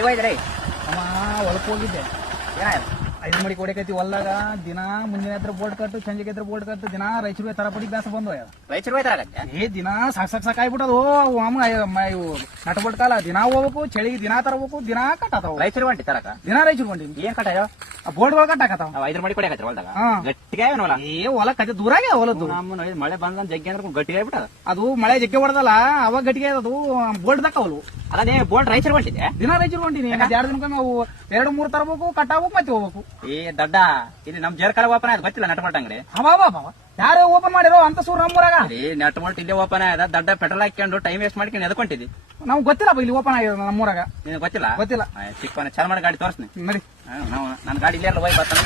ಎಲ್ಲಿ ಹೋಯ್ದ್ರಿ? ಅವ ಹೊಲಕ್ಕೆ ಹೋಗಿದ್ದೆ. ಏನಾಯ್ತು? 5 ಮಡಿ ಕೊಡಕೈತಿ ಹೊಲ್ದಾಗ. ದಿನ ಮುಂಜಾನೆ ಹತ್ರ ಬೋರ್ಡ್ ಕಟ್ಟು, ಸಂಜೆಗೆ ಹತ್ರ ಬೋರ್ಡ್ ಕಟ್ಟು, ದಿನ ರೈತರಿಗೆ ತರಪಡಿ ಬ್ಯಾಸ ಬಂದು ರೈತರು ಹೋಯ್ತಾರಾಗತ್ತೆ? ದಿನ ಸಾಕ್ ಆಗ್ಬಿಟ್ಟದು. ಇವು ನಟಬಟ್ ಕಾಲ ದಿನ ಹೋಗ್ಬೇಕು, ಚಳಿಗೆ ದಿನ ತರಬೇಕು, ದಿನ ಕಟ್ಟಾತಾವ. ರೈತರು ಹೊಂಟಿ ತರಕ? ದಿನ ರೈತರು ಹೊಂಟಿನಿ. ಏನ್ ಕಟ್ಟಾಯೋ? ಬೋರ್ಡ್ಗಳು ಕಟ್ಟಾಕತ್ತಾವ. ನಾವು 5 ಮಡಿ ಕೊಡಕತ್ರಿ ಹೊಲ್ದಾಗ. ಹಾ. ಗಟ್ಟಿಗೆ ಹೊಲ ಹೊಲ ಕತೆ ದೂರಾಗೆ ಹೊಲದ್ದು. ನಮ್ಮ ಮಳೆ ಬಂದ ಜಗ್ಗಿ ಅಂದ್ರೆ ಗಟ್ಟಿಗೆ ಆಗ್ಬಿಟ್ಟದ. ಅದು ಮಳೆ ಜಗ್ಗೆ ಹೊಡೆದಲ್ಲ, ಅವಾಗ ಗಟ್ಟಿಗೆ ಅದು ಬೋರ್ಡ್ ದಕ್ಕವಲ್ವು. ಅದೇ ಬೋಲ್ಡ್ ರೈತರು ಹೊಂಟಿದೆ. ದಿನ ರೈತರು ಹೊಂಟಿನಿ. 2 ದಿನಕ್ಕೊಮ್ಮೆ ನಾವು 2-3 ತರಬೇಕು, ಕಟ್ಟಾಗ್ಬೇಕು, ಮತ್ತೆ ಹೋಗ್ಬೇಕು. ದಡ್ಡ ಇಲ್ಲಿ ನಮ್ ಜೇರ್ಕಾಲ ಓಪನ್ ಆಯ್ತು ಗೊತ್ತಿಲ್ಲ ನಟಮಟ್ ಅಂಗಡಿ. ಯಾರು ಓಪನ್ ಮಾಡಿರೋ ಅಂತ ಸೂರ್ ನಮ್ಮೂರಾಗ? ನಟಮಟ್ ಇಲ್ಲೇ ಓಪನ್ ಆಯ್ದ. ದಡ್ಡ ಪೆಟ್ರೋಲ್ ಹಾಕೊಂಡು ಟೈಮ್ ವೇಸ್ಟ್ ಮಾಡ್ಕೊಂಡು ಎದ್ಕೊಂಡಿದ್ದಿ. ನಮ್ಗೆ ಗೊತ್ತಿಲ್ಲಪ್ಪ ಇಲ್ಲಿ ಓಪನ್ ಆಗಿರೋದು ನಮ್ಮೂರಾಗ. ನಿನಗೆ ಗೊತ್ತಿಲ್ಲ? ಗೊತ್ತಿಲ್ಲ. ಚಿಕ್ಕವನ ಚಾಲ್ ಮಾಡಿ ಗಾಡಿ ತೋರಿಸ್ನಿ. ನಡಿ. ನನ್ನ ಗಾಡಿ ಇಲ್ಲೇ ಹೋಗಿ ಬರ್ತಾನೆ.